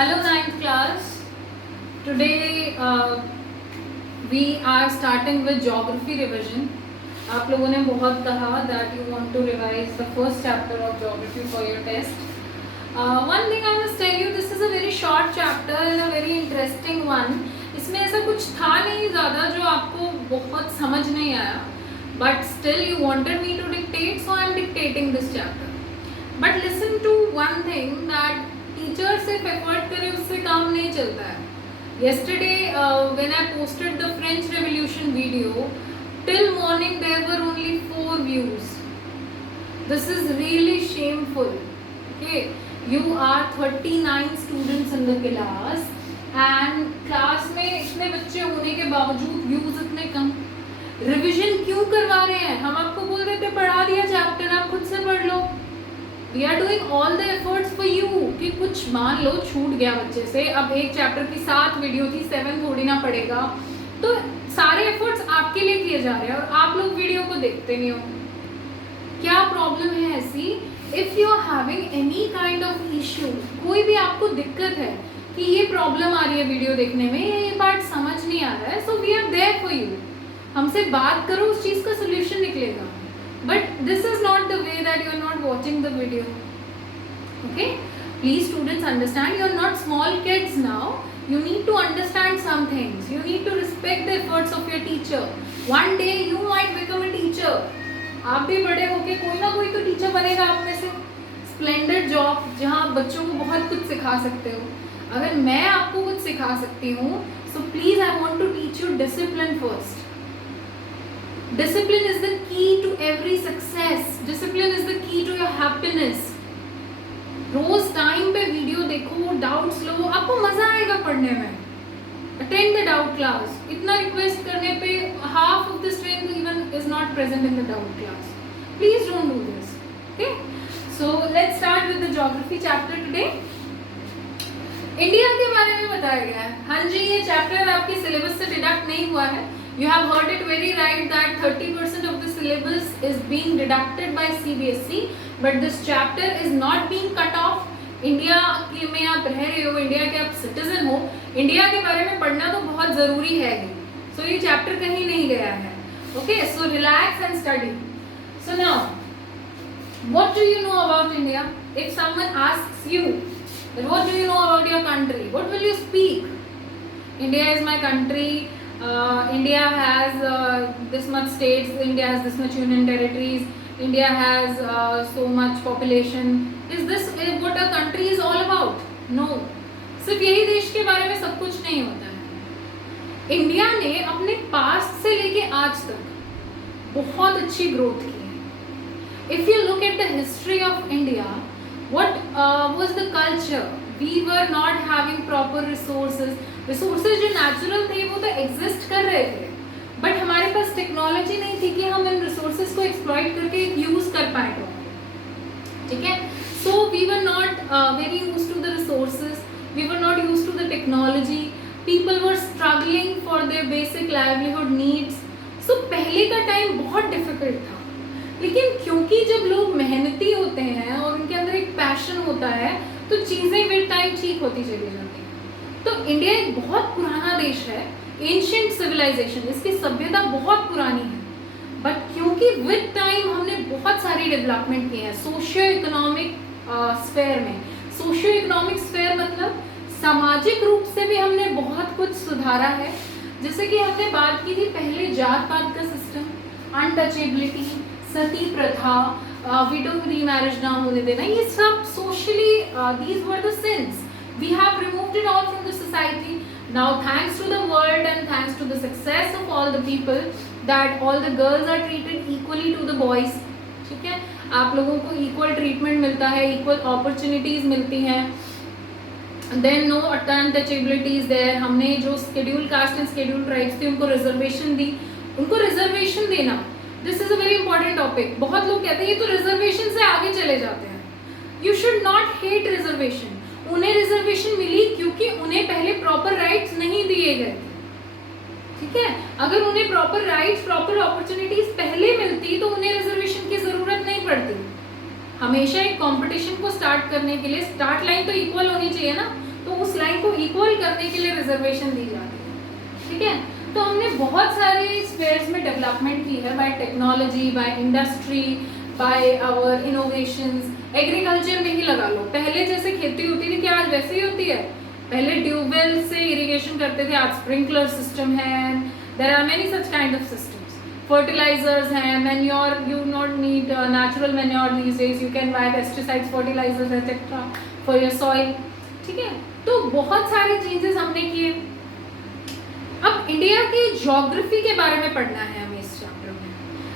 Hello ninth class. Today we are starting with geography revision. आप लोगों ने बहुत कहा that you want to revise the first chapter of geography for your test. One thing I must tell you, this is a very short chapter and a very interesting one. इसमें ऐसा कुछ था नहीं ज़्यादा जो आपको बहुत समझ नहीं आया, but still you wanted me to dictate, so I am dictating this chapter. But listen to one thing that teacher सिर्फ एफर्ट करे उससे काम नहीं चलता है. Yesterday when I posted the French Revolution video, till morning there were only 4 views. This is really shameful. Okay, you are 39 students in the class and class में इतने बच्चे होने के बावजूद व्यूज इतने कम. रिविजन क्यों करवा रहे हैं? हम आपको बोल रहे थे पढ़ा दिया चैप्टर, आप खुद से पढ़ लो. We are doing all the efforts for you कि कुछ मान लो छूट गया बच्चे से. अब एक चैप्टर की 7 वीडियो थी, 7 थोड़ी ना पड़ेगा. तो सारे एफर्ट्स आपके लिए किए जा रहे हैं और आप लोग वीडियो को देखते नहीं हो. क्या प्रॉब्लम है ऐसी? If you are having any kind of issue, कोई भी आपको दिक्कत है कि ये प्रॉब्लम आ रही है वीडियो देखने में, ये पार्ट समझ नहीं आ रहा है, so we are there for you. हमसे बात करो, उस चीज़ का सोल्यूशन निकलेगा. But this is not the way that you are not watching the video. Okay, please students understand, you are not small kids now. You need to understand some things. You need to respect the efforts of your teacher. One day you might become a teacher. आप भी बड़े होके कोई ना कोई तो teacher बनेगा आप में से. स्प्लेंडेड जॉब जहाँ आप बच्चों को बहुत कुछ सिखा सकते हो. अगर मैं आपको कुछ सिखा सकती हूँ, so please I want to teach you discipline first. Discipline is the key to every success. Discipline is the key to your happiness. रोज टाइम पे वीडियो देखो, डाउट्स लो, आपको मजा आएगा पढ़ने में. Attend the doubt class. इतना रिक्वेस्ट करने पे half of the strength even is not present in the doubt class. Please don't do this. Okay? So let's start with the geography chapter today. India के बारे में बताया गया है. हाँ जी, ये चैप्टर आपके सिलेबस से डिडक्ट नहीं हुआ है. You have heard it very right that 30% of the syllabus is being deducted by CBSE, but this chapter is not being cut off. India में आप रह रहे हो, इंडिया के आप सिटीजन हो, इंडिया के बारे में पढ़ना तो बहुत ज़रूरी है ही. So ये चैप्टर कहीं नहीं गया है. Okay, so relax and study. So now, what do you know about India? If someone asks you, what do you know about your country? What will you speak? India is my country. India has this much states, India has this much union territories, India has so much population. Is this what a country is all about? No. सिर्फ यही देश के बारे में सब कुछ नहीं होता है. इंडिया ने अपने पास्ट से लेके आज तक बहुत अच्छी ग्रोथ की है. If you look at the history of India, what was the culture? We were not having proper resources. Resources जो नेचुरल थे वो तो एग्जिस्ट कर रहे थे, बट हमारे पास टेक्नोलॉजी नहीं थी कि हम इन रिसोर्सेज को एक्सप्लॉइट करके यूज कर पाए. ठीक है, so we were not very used to the resources, we were not used to the technology. People were struggling for their basic livelihood needs. So पहले का टाइम बहुत डिफिकल्ट था, लेकिन क्योंकि जब लोग मेहनती होते हैं और उनके अंदर एक पैशन होता है तो चीज़ें विद टाइम ठीक होती चली जाती हैं. तो इंडिया एक बहुत पुराना देश है, एंशिएंट सिविलाइजेशन, इसकी सभ्यता बहुत पुरानी है. बट क्योंकि विद टाइम हमने बहुत सारी डेवलपमेंट की है सोशियो इकोनॉमिक स्फेयर में. सोशियो इकोनॉमिक स्फेयर मतलब सामाजिक रूप से भी हमने बहुत कुछ सुधारा है. जैसे कि हमने बात की थी पहले जात पात का सिस्टम, अनटचेबिलिटी, सती प्रथा, विडो रीमैरिज ना होने देना, ये सब socially these were the sins. We have removed it all from the society. Now thanks to the world and thanks to the success of all the people that all the girls are treated equally to the boys. ठीक है, आप लोगों को equal treatment मिलता है, equal opportunities मिलती हैं. Then no untouchability is there. हमने जो scheduled caste and scheduled tribes थे उनको reservation दी. उनको reservation देना, this is a very important topic. बहुत लोग कहते हैं ये तो reservation से आगे चले जाते हैं. You should not hate reservation. उन्हें रिजर्वेशन मिली क्योंकि उन्हें पहले प्रॉपर राइट्स नहीं दिए गए थे. ठीक है, अगर उन्हें प्रॉपर राइट्स, प्रॉपर अपॉर्चुनिटीज पहले मिलती तो उन्हें रिजर्वेशन की जरूरत नहीं पड़ती. हमेशा एक कंपटीशन को स्टार्ट करने के लिए स्टार्ट लाइन तो इक्वल होनी चाहिए ना. तो उस लाइन को इक्वल करने के लिए रिजर्वेशन दी जाती है, ठीक है। तो हमने बहुत सारे स्फेयर्स में डेवलपमेंट की है, by technology, by industry, by our innovations. Agriculture में ही लगा लो, पहले जैसे खेती होती थी क्या आज वैसे ही होती है? पहले ट्यूबवेल से इरिगेशन करते थे, आज स्प्रिंकलर सिस्टम है, there are many such kind of systems. Fertilisers हैं, manure, you not need natural manure these days, you can buy pesticides, fertilisers etcetera for your soil, ठीक है। तो बहुत सारे चेंजेस हमने किए। अब इंडिया की ज्योग्राफी के बारे में पढ़ना है हमें इस चैप्टर में।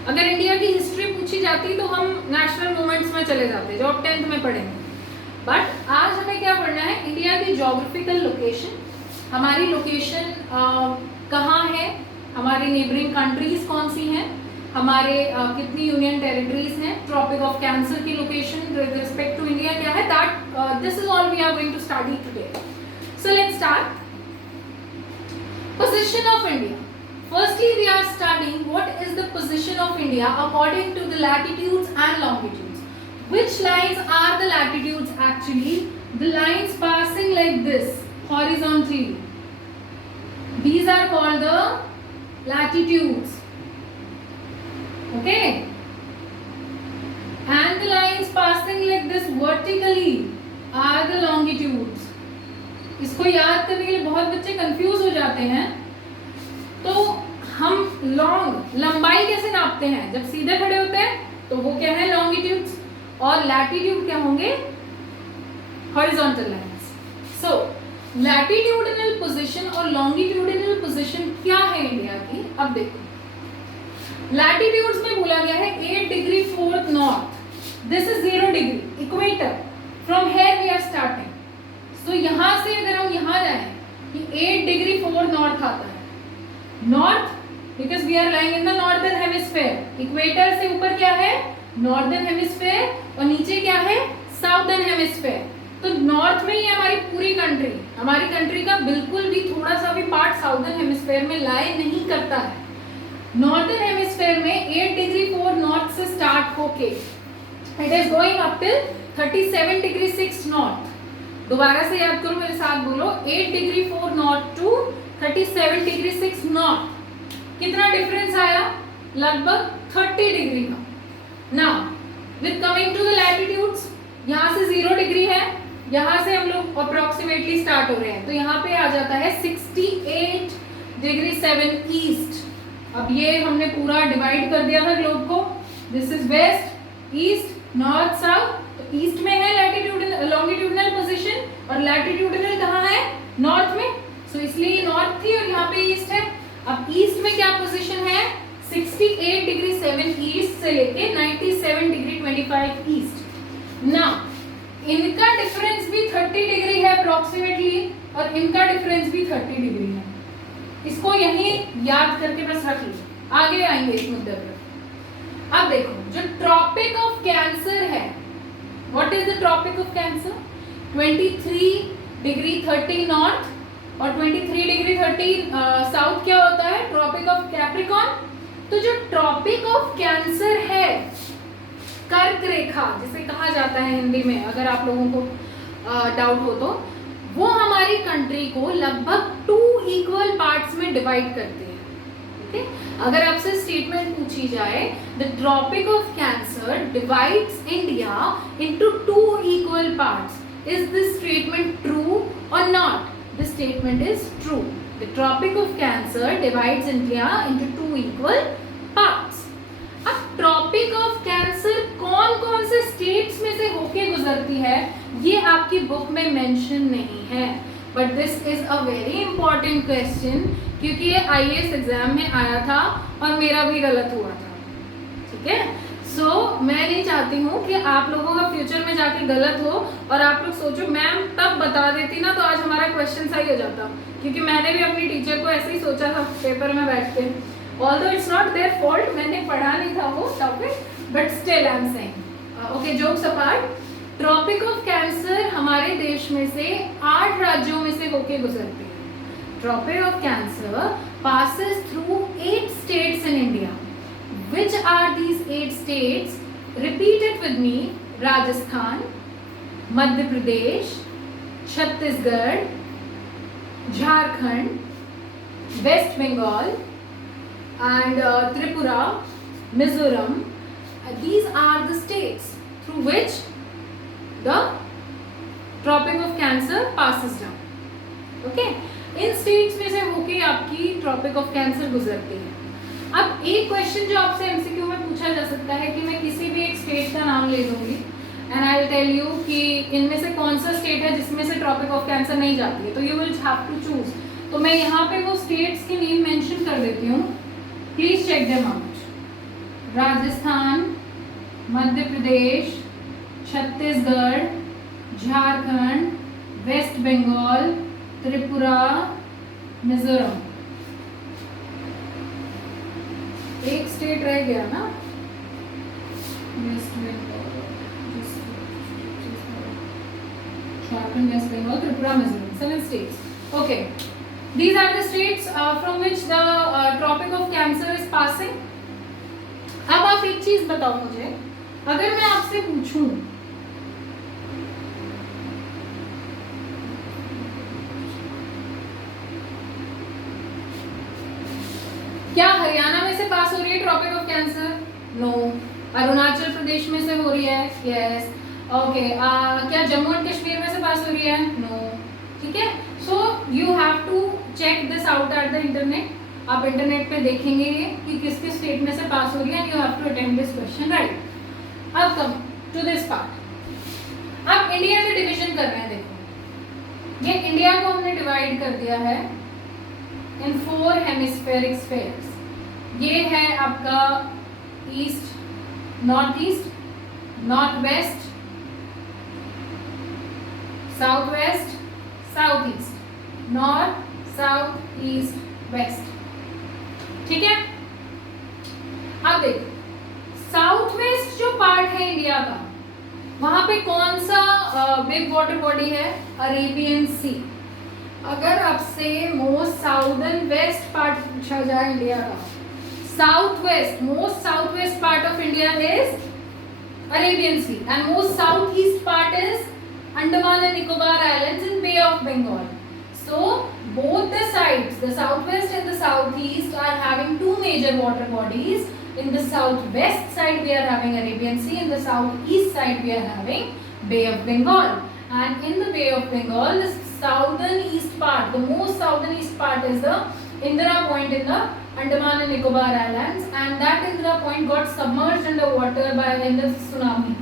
अगर इंडिया की हिस्ट्री पूछी जाती तो हम नेशनल मूवमेंट्स में चले जाते, जो आप 10th में पढ़ेंगे। बट आज हमें क्या पढ़ना है? इंडिया की ज्योग्राफिकल लोकेशन, हमारी लोकेशन कहाँ है, हमारी नेबरिंग कंट्रीज कौन सी हैं, हमारे कितनी यूनियन टेरिटरीज हैं, ट्रॉपिक ऑफ कैंसर की location with respect to India क्या है, that this is all we are going to study today. So let's start. Position of India. Firstly, we are studying what is the position of India according to the latitudes and longitudes. Which lines are the latitudes actually? The lines passing like this, horizontally. These are called the latitudes. Okay? And the lines passing like this vertically are the longitudes. इसको याद करने के लिए बहुत बच्चे confuse हो जाते हैं। तो हम लंबाई कैसे नापते हैं? जब सीधे खड़े होते हैं तो वो क्या है? लॉन्गिट्यूड्स, और लैटिट्यूड क्या होंगे? Horizontal lines. So latitudinal position और लॉन्गिट्यूडिनल पोजीशन क्या है इंडिया की? अब देखो, लैटिट्यूड्स में बोला गया है 8 degree 4 north, this is 0 degree equator, from here we are starting. तो यहां से अगर हम यहां जाएं, ये 8 डिग्री 4 नॉर्थ आता है। North because we are lying in the northern hemisphere. Equator से ऊपर क्या है? नॉर्दर्न हेमिस्फीयर, और नीचे क्या है? Southern hemisphere. तो नॉर्थ में ही हमारी पूरी कंट्री, हमारी कंट्री का बिल्कुल भी थोड़ा सा भी पार्ट साउदर्न हेमिस्फीयर में लाई नहीं करता है। नॉर्दर्न हेमिस्फीयर में 8 डिग्री 4 नॉर्थ से स्टार्ट होके it is going up till 37 degree 6 north. दोबारा से याद करो, मेरे साथ बोलो, 8 degree 4 north to 37 degree 6 north. कितना डिफरेंस आया? लगभग 30 डिग्री का। Now with coming to the latitudes, यहाँ से 0 डिग्री है, यहाँ से हम लोग अप्रोक्सीमेटली स्टार्ट हो रहे हैं, तो यहाँ पे आ जाता है 68 डिग्री 7 ईस्ट। अब ये हमने पूरा डिवाइड कर दिया था ग्लोब को, this is west, east, north, south. तो ईस्ट में है लैटिट्यूडिनल लॉन्गिट्यूडिनल पोजीशन, और लैटिट्यूडिनल कहाँ है? नॉर्थ में। सो इसलिए नॉर्थ थी और यहाँ पे ईस्ट है। अब ईस्ट में क्या पोजीशन है? 68 डिग्री 7 ईस्ट से लेके 97 डिग्री 25 ईस्ट। ना इनका डिफरेंस भी 30 डिग्री है अप्रोक्सीमेटली, और इनका डिफरेंस भी 30 डिग्री है। इसको यही याद करके बस रख लीजिए, आगे आएंगे इस मुद्दे पर। अब देखो, जो ट्रॉपिक ऑफ कैंसर है, what is the tropic of cancer? 23 degree 30 north और 23 डिग्री 30 साउथ क्या होता है? Tropic of Capricorn. तो जो ट्रॉपिक ऑफ कैंसर है, कर्क रेखा जिसे कहा जाता है हिंदी में, अगर आप लोगों को डाउट हो तो, वो हमारी कंट्री को लगभग 2 इक्वल पार्ट्स में डिवाइड करते हैं। ओके, अगर आपसे स्टेटमेंट पूछी जाए, the tropic of cancer divides India into 2 equal parts, is this statement true और नॉट? This statement is true. The tropic of cancer divides India into 2 equal parts. अब ट्रॉपिक ऑफ कैंसर कौन कौन से स्टेट्स में से होके गुजरती है, ये आपकी बुक में मेंशन नहीं है, but this is a very important question, क्योंकि ये IAS एग्जाम में आया था और मेरा भी गलत हुआ था। ठीक है, सो मैं नहीं चाहती हूँ कि आप लोगों का फ्यूचर में जाके गलत हो और आप लोग सोचो मैम तब बता देती ना तो आज हमारा क्वेश्चन सही हो जाता, क्योंकि मैंने भी अपनी टीचर को ऐसे ही सोचा था पेपर में बैठ के। Although it's not their fault, मैंने पढ़ा नहीं था वो topic, but still I'm saying. Okay, jokes apart, tropic of cancer हमारे देश में से 8 राज्यों में से होके गुजरती है। Tropic of cancer passes through 8 states in India. Which are these 8 states? Repeat it with me. Rajasthan, Madhya Pradesh, Chhattisgarh, Jharkhand, West Bengal, and Tripura, Mizoram. These are the states through which the Tropic of Cancer passes down. Okay? In states में से होके आपकी tropic of cancer गुजरती है. अब एक question जो आपसे एमसीक्यू में पूछा जा सकता है कि मैं किसी भी एक स्टेट का नाम ले लूंगी and I will tell you कि इनमें से कौन सा स्टेट है जिसमें से ट्रॉपिक ऑफ कैंसर नहीं जाती है, तो you will have to choose. तो मैं यहाँ पे वो स्टेट्स के नेम मेंशन कर देती हूँ. Please check them out. Rajasthan, Madhya Pradesh, Chhattisgarh, Jharkhand, West Bengal, Tripura, Mizoram. एक स्टेट रह गया ना, West Bengal, Jharkhand, West Bengal, Tripura, Mizoram. 7 states. Okay. These are the states from which the tropic of cancer is passing. अब आप एक चीज बताओ मुझे, अगर मैं आपसे पूछूं क्या हरियाणा में से पास हो रही है tropic of cancer? No. Arunachal Pradesh में से हो रही है? यस. ओके. क्या जम्मू एंड कश्मीर में से पास हो रही है? नो. ठीक है. So you have to check this out at the internet. आप इंटरनेट पे देखेंगे कि किस किस स्टेट में से पास हो रही है. You have to attempt this question, right? अब कम टू दिस पार्ट. अब इंडिया के डिवीजन कर रहे हैं. देखो, ये इंडिया को हमने डिवाइड कर दिया है इन 4 हेमिस्फेरिक स्फीयर्स. ये है आपका east, north east, north west, south west, south east, north, south, east, west. ठीक है. अब देखो, साउथ वेस्ट जो पार्ट है इंडिया का, वहां पे कौन सा बिग वाटर बॉडी है? Arabian Sea. अगर आपसे मोस्ट साउदर्न वेस्ट पार्ट पूछा जाए इंडिया का, south west, most south west part of India is Arabian Sea and most south east part is Andaman and Nicobar islands in Bay of Bengal. So both the sides, the southwest and the southeast, are having 2 major water bodies. In the southwest side we are having Arabian Sea, in the southeast side we are having Bay of Bengal. And in the Bay of Bengal, the southern east part, the most southern east part is the Indira Point in the Andaman and Nicobar Islands, and that Indira Point got submerged under water by in the tsunami.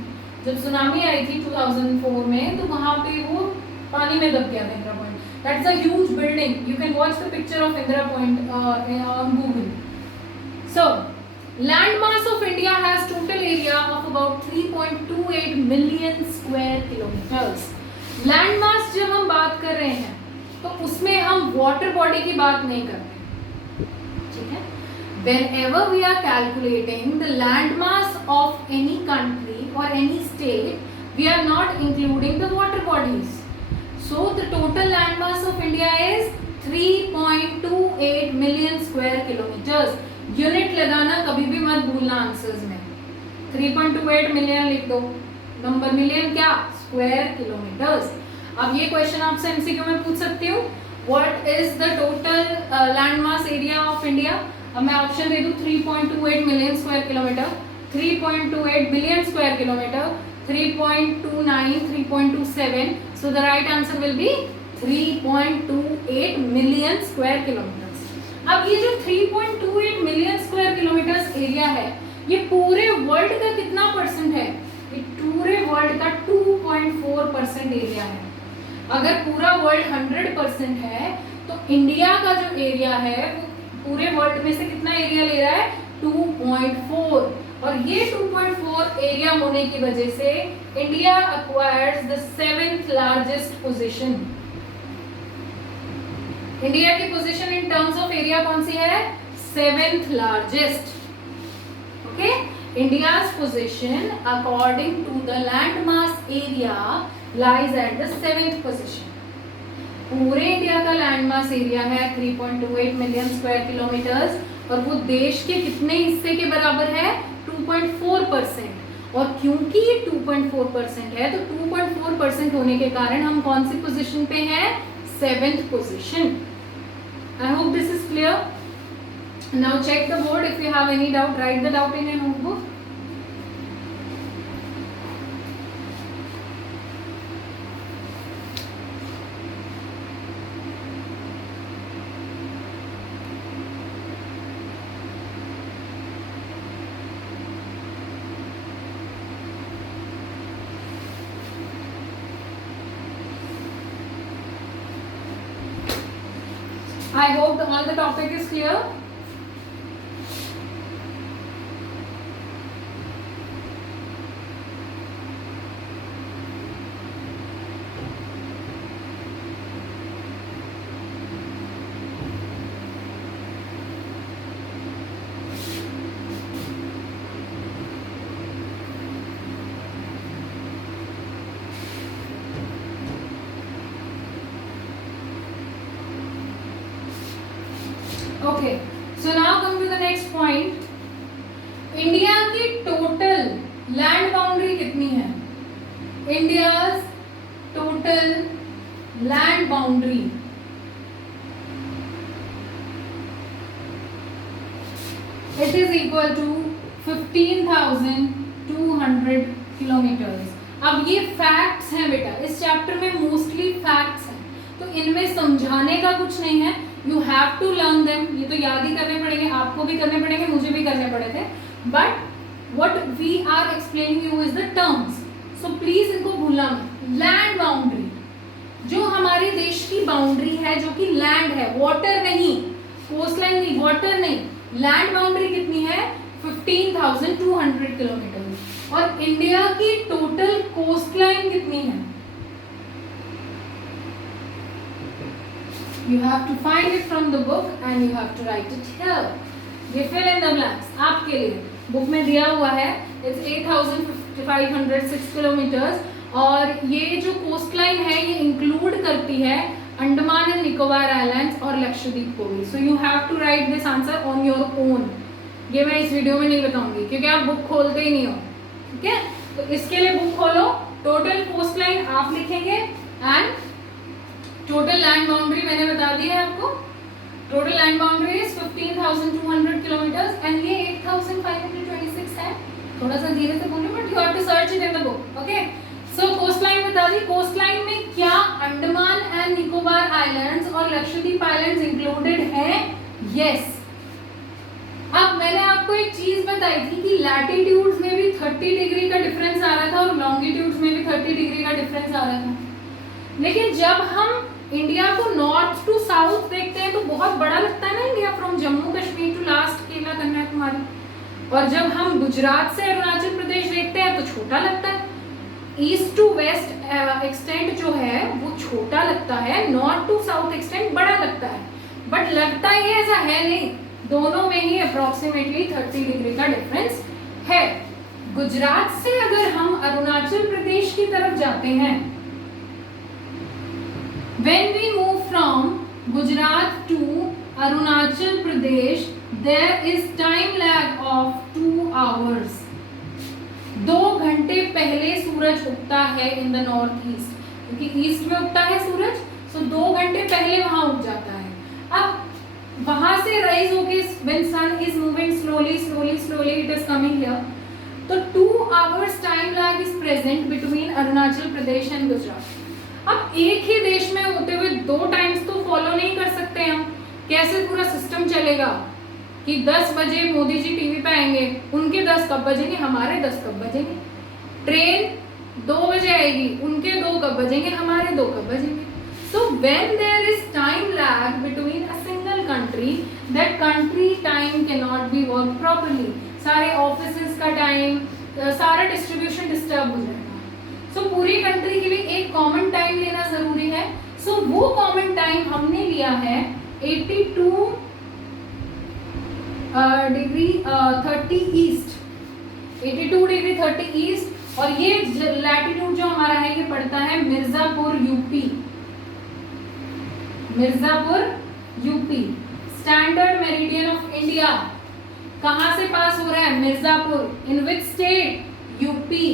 जब tsunami आई थी 2004 में, तो वहाँ पे वो पानी में दब गया था Indira point. That's a huge building. You can watch the picture of Indira Point on Google. So, land mass of India has total area of about 3.28 million square kilometers. Land mass जब हम बात कर रहे हैं, तो उसमें हम water body की बात नहीं करते. ठीक है. Whenever we are calculating the land mass of any country or any state, we are not including the water bodies. So the total land mass of India is 3.28 million square kilometers. Unit लगाना कभी भी मत भूलना answers में. 3.28 million लिख दो. Number million क्या? Square kilometres. अब ये क्वेश्चन आपसे एमसीक्यू में पूछ सकती हूँ. What is the total land mass area of India? अब मैं ऑप्शन दे दूँ 3.28 million square kilometre, 3.28 billion square kilometre, 3.29, 3.27. So the right answer will be 3.28 million square kilometers. अब ये जो 3.28 million square kilometers एरिया है, ये पूरे वर्ल्ड का कितना परसेंट है? ये पूरे वर्ल्ड का 2.4% एरिया है. अगर पूरा वर्ल्ड 100% है, तो इंडिया का जो एरिया है वो पूरे वर्ल्ड में से कितना एरिया ले रहा है? 2.4. और ये 2.4 एरिया होने की वजह से India acquires the 7th largest position. India की position in terms of area कौन सी है? 7th largest. Okay. India's position according to the land mass area lies at the 7th position. पूरे इंडिया का लैंड मास एरिया है 3.28 million square kilometres, और वो देश के कितने हिस्से के बराबर है? 2.4%. और क्योंकि ये 2.4% है, तो 2.4% होने के कारण हम कौन सी पोजीशन पे हैं? 7th position. I hope this is clear. Now check the board. If you have any doubt, write the doubt in your notebook. I hope all the topic is clear. Okay, so now come to the next point. India की total land boundary कितनी है? India's total land boundary it is equal to 15,200 kilometres. अब ये facts हैं बेटा, इस chapter में mostly facts हैं, तो इनमें समझाने का कुछ नहीं है. You have to learn them. ये तो याद ही करने पड़ेंगे, आपको भी करने पड़ेंगे, मुझे भी करने पड़े थे. But what we are explaining you is the terms, so please इनको भूलना मत. लैंड बाउंड्री, जो हमारे देश की बाउंड्री है, जो कि लैंड है, वाटर नहीं, कोस्ट लाइन नहीं, वाटर नहीं, लैंड बाउंड्री कितनी है? 15,200 किलोमीटर. और इंडिया की टोटल कोस्ट लाइन कितनी है? You have to find it from the book and you have to write it here. ये fill in the blanks आपके लिए बुक में दिया हुआ है. It's 8,506 kilometres. और ये जो कोस्ट लाइन है ये इंक्लूड करती है अंडमान एंड निकोबार आइलैंड्स और लक्षद्वीप को भी. So you have to write this answer on your own. ये मैं इस वीडियो में नहीं बताऊंगी क्योंकि आप बुक खोलते ही नहीं हो. ठीक है, तो इसके लिए बुक खोलो. टोटल कोस्ट लाइन आप लिखेंगे एंड टोटल लैंड बाउंड्री मैंने बता दी है आपको. Total land boundary is 15,200 kilometres and ये 8,526 है. थोड़ा सा धीरे से बोलो but you have to search it in the book. Okay, so coast line बता दी. कोस्ट लाइन में क्या अंडमान एंड निकोबार आइलैंड्स और लक्षद्वीप आइलैंड्स इंक्लूडेड है? यस. अब मैंने आपको एक चीज बताई थी कि लैटिट्यूड्स में भी 30 डिग्री का डिफरेंस आ रहा था और लॉन्गिट्यूड्स में भी 30 डिग्री का डिफरेंस आ रहा था. लेकिन जब हम इंडिया को नॉर्थ टू साउथ देखते हैं तो बहुत बड़ा लगता है ना India, from Jammu Kashmir to last Kerala Kanyakumari. और जब हम गुजरात से अरुणाचल प्रदेश देखते हैं तो छोटा लगता है. ईस्ट टू वेस्ट एक्सटेंट जो है वो छोटा लगता है, नॉर्थ टू साउथ एक्सटेंट बड़ा लगता है. बट लगता ही ऐसा है नहीं, दोनों में ही अप्रोक्सीमेटली 30 डिग्री का डिफरेंस है. गुजरात से अगर हम अरुणाचल प्रदेश की तरफ जाते हैं, when we move from Gujarat to Arunachal Pradesh, there is time lag of 2 hours. 2 घंटे पहले सूरज उगता है इन द नॉर्थ ईस्ट, क्योंकि ईस्ट में उगता है सूरज, सो 2 घंटे पहले वहां उग जाता है. अब वहां से राइज होके when sun is moving slowly it is coming here, तो 2 hours time lag is present between Arunachal Pradesh and Gujarat. अब एक ही देश में होते हुए 2 टाइम्स तो फॉलो नहीं कर सकते हम. कैसे पूरा सिस्टम चलेगा कि 10 बजे मोदी जी टीवी पे आएंगे, उनके 10 कब बजेंगे, हमारे 10 कब बजेंगे. ट्रेन 2 बजे आएगी, उनके 2 कब बजेंगे, हमारे 2 कब बजेंगे. So when there is time lag between a single country, that country time can not be work properly. सारे ऑफिसेस का टाइम, सारा डिस्ट्रीब्यूशन डिस्टर्ब हो जाएगा. सो पूरी कंट्री के लिए एक कॉमन टाइम लेना जरूरी है. सो वो कॉमन टाइम हमने लिया है 82 डिग्री 30 ईस्ट, 82 डिग्री 30 ईस्ट. और ये लैटिट्यूड जो हमारा है ये पड़ता है Mirzapur UP. Mirzapur UP. Standard meridian of India कहां से पास हो रहा है? मिर्जापुर. इन विच स्टेट? यूपी.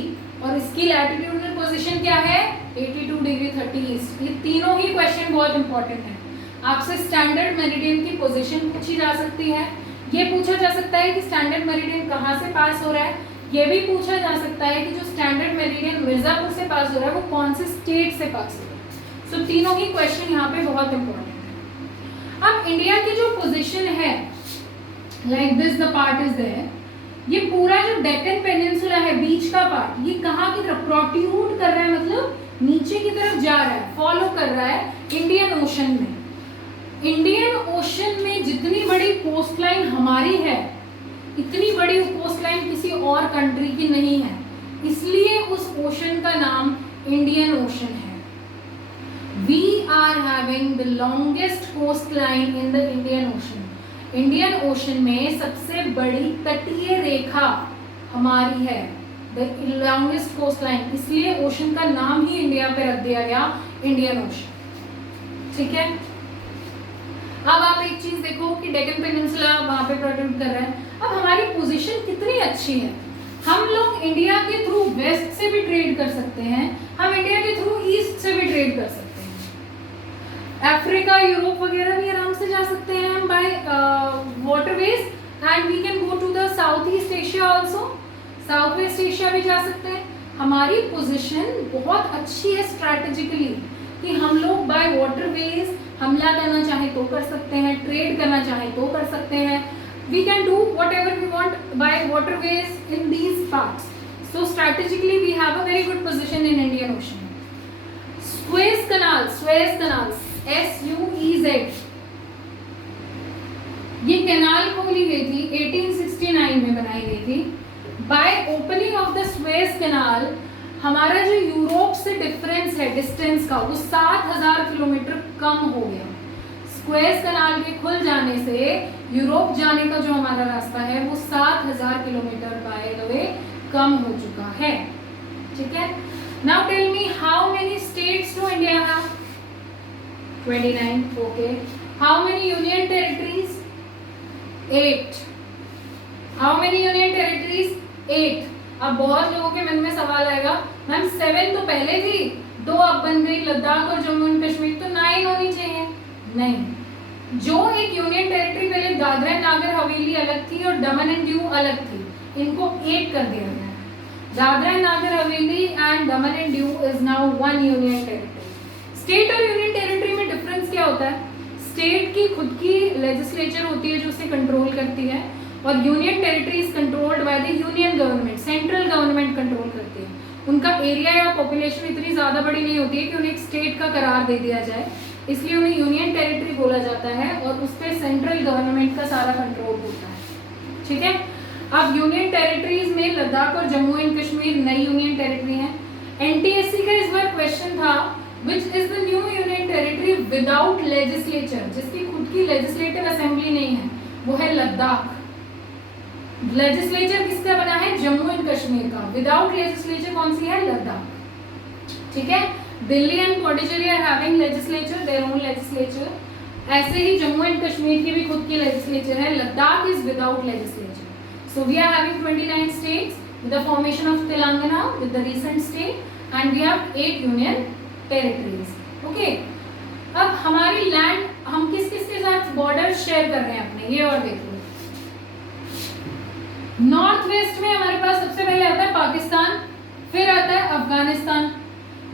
और इसकी लैटिट्यूडनल पोजीशन क्या है 82 डिग्री 30 ईस्ट। ये तीनों ही क्वेश्चन बहुत इंपॉर्टेंट है। आपसे स्टैंडर्ड मेरिडियन की पोजीशन पूछी जा सकती है, ये पूछा जा सकता है कि स्टैंडर्ड मेरिडियन कहाँ से पास हो रहा है, ये भी पूछा जा सकता है कि जो स्टैंडर्ड मेरिडियन मिर्जापुर से पास हो रहा है वो कौन से स्टेट से पास हो रहा है। सो तीनों ही क्वेश्चन यहाँ पे बहुत इंपॉर्टेंट है। अब इंडिया की जो पोजीशन है like this the part is there, ये पूरा जो डेक्कन पेनिनसुला है बीच का पार्ट, ये कहाँ की तरफ प्रोट्रूड कर रहा है, मतलब नीचे की तरफ जा रहा है, फॉलो कर रहा है इंडियन ओशन में। इंडियन ओशन में जितनी बड़ी कोस्ट लाइन हमारी है, इतनी बड़ी कोस्ट लाइन किसी और कंट्री की नहीं है, इसलिए उस ओशन का नाम इंडियन ओशन है। We are having the longest coastline in the Indian Ocean. Indian ocean में सबसे बड़ी तटीय रेखा हमारी है, द लॉन्गेस्ट कोस्ट लाइन, इसलिए ओशन का नाम ही इंडिया पे रख दिया गया इंडियन ओशन। ठीक है, अब आप एक चीज देखो कि डेक्कन पेनिनसुला वहां पे प्रोट्रूड कर रहा है। अब हमारी पोजीशन कितनी अच्छी है, हम लोग इंडिया के थ्रू वेस्ट से भी ट्रेड कर सकते हैं, हम इंडिया के थ्रू ईस्ट से भी ट्रेड कर सकते हैं, अफ्रीका यूरोप वगैरह भी आराम से जा सकते हैं हम by waterways, and we can go to the south east Asia also, south west Asia भी जा सकते हैं। हमारी पोजीशन बहुत अच्छी है स्ट्रैटेजिकली कि हम लोग बाय वाटरवेज हमला करना चाहे तो कर सकते हैं, ट्रेड करना चाहे तो कर सकते हैं, we can do whatever we want by waterways in these parts. So strategically we have a very good position in Indian Ocean. Suez Canal, SUEZ, ये कैनाल खोली गई थी 1869 में बनाई गई थी। By opening of the Suez canal हमारा जो यूरोप से डिफरेंस है डिस्टेंस का वो 7000 किलोमीटर कम हो गया। स्वेज कैनाल के खुल जाने से यूरोप जाने का जो हमारा रास्ता है वो 7000 किलोमीटर बाय द वे कम हो चुका है। ठीक है, now tell me how many states do India have? 29. Okay, how many union territories? 8. How many union territories? 8. अब बहुत लोगों के मन में सवाल आएगा मैम 7 तो पहले थी, 2 अब बन गई, लद्दाख और जम्मू एंड कश्मीर, तो 9 होनी चाहिए। नहीं, जो एक यूनियन टेरिटरी पहले दादरा एंड नागर हवेली अलग थी और दमन एंड दीव अलग थी, इनको एक कर दिया गया है। Dadra and Nagar Haveli and Daman and Diu is now 1 union territory. State और यूनियन टेरिटरी में डिफरेंस क्या होता है? स्टेट की खुद की लेजिस्लेचर होती है जो उसे कंट्रोल करती है, और union territory is controlled by the union government, central government control करती है। उनका एरिया या पॉपुलेशन इतनी ज़्यादा बड़ी नहीं होती है कि उन्हें एक स्टेट का करार दे दिया जाए, इसलिए उन्हें यूनियन टेरिटरी बोला जाता है और उस पर सेंट्रल गवर्नमेंट का सारा कंट्रोल होता है। ठीक है, अब यूनियन टेरिटरीज में लद्दाख और जम्मू एंड कश्मीर नई यूनियन टेरिटरी हैं। एनटीएससी का इस बार क्वेश्चन था which is the new union territory without legislature, जिसकी खुद की लेजिस्लेटिव असेंबली नहीं है, वो है लद्दाख। लेजिस्लेचर किसका बना है? जम्मू एंड कश्मीर का। विदाउट लेजिस्लेचर कौन सी है? लद्दाख। ठीक है, Delhi and Puducherry are having legislature, their own legislature. ऐसे ही जम्मू एंड कश्मीर की भी खुद की लेजिस्लेचर है। Ladakh is without legislature. So we are having 29 states with the formation of Telangana with the recent state, and we have 8 union territories. Okay, अब हमारी land हम किस किस के साथ बॉर्डर शेयर कर रहे हैं अपने, ये और देखो। नॉर्थ वेस्ट में हमारे पास सबसे पहले आता है पाकिस्तान, फिर आता है अफगानिस्तान।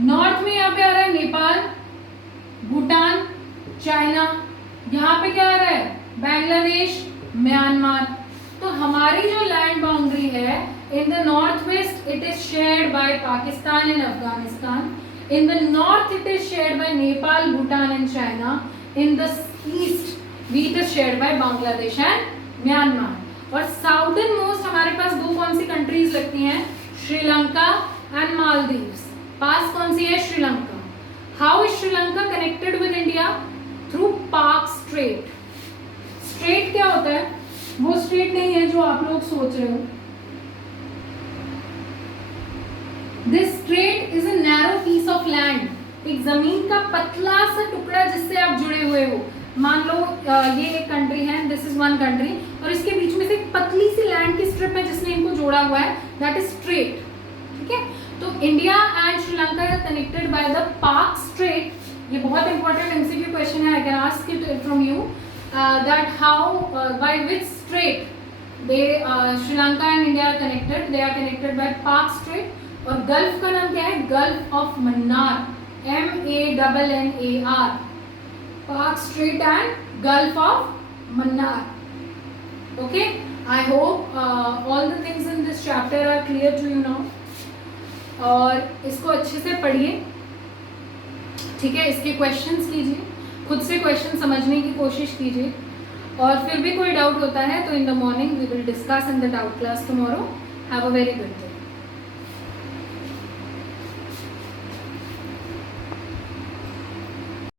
नॉर्थ में यहाँ पे आ रहा है नेपाल, भूटान, चाइना। यहाँ पे क्या आ रहा है? बांग्लादेश, म्यांमार। तो हमारी जो लैंड बाउंड्री है in the northwest it is shared by Pakistan and Afghanistan, in the north it is shared by Nepal, Bhutan and China, in the east it is shared by Bangladesh and Myanmar। और southern most हमारे पास दो कौन सी countries लगती हैं? Sri Lanka and Maldives. पास कौन सी है? Sri Lanka. How is Sri Lanka connected with India? Through पाक स्ट्रेट। स्ट्रेट क्या होता है? वो स्ट्रेट नहीं है जो आप लोग सोच रहे हो। This strait is a narrow piece of land, एक जमीन का पतला सा टुकड़ा जिससे आप जुड़े हुए हो। मान लो ये एक कंट्री है, दिस इज वन कंट्री, और इसके बीच में से एक पतली सी लैंड की स्ट्रिप है जिसने इनको जोड़ा हुआ है, दैट इज स्ट्रेट। ठीक है, तो India and Sri Lanka are connected by the Palk strait. ये बहुत इंपॉर्टेंट एमसीक्यू क्वेश्चन है. I can ask it from you that how by which strait they Sri Lanka and India are connected. They are connected by Palk strait. और gulf का नाम क्या है? Gulf of Mannar. MANNAR. Palk strait and Gulf of Mannar. Okay, I hope all the things in this chapter are clear to you now. और इसको अच्छे से पढ़िए, ठीक है. इसके क्वेश्चंस कीजिए, खुद से क्वेश्चन समझने की कोशिश कीजिए. और फिर भी कोई डाउट होता है तो in the morning we will discuss in the doubt class tomorrow. Have a very good day.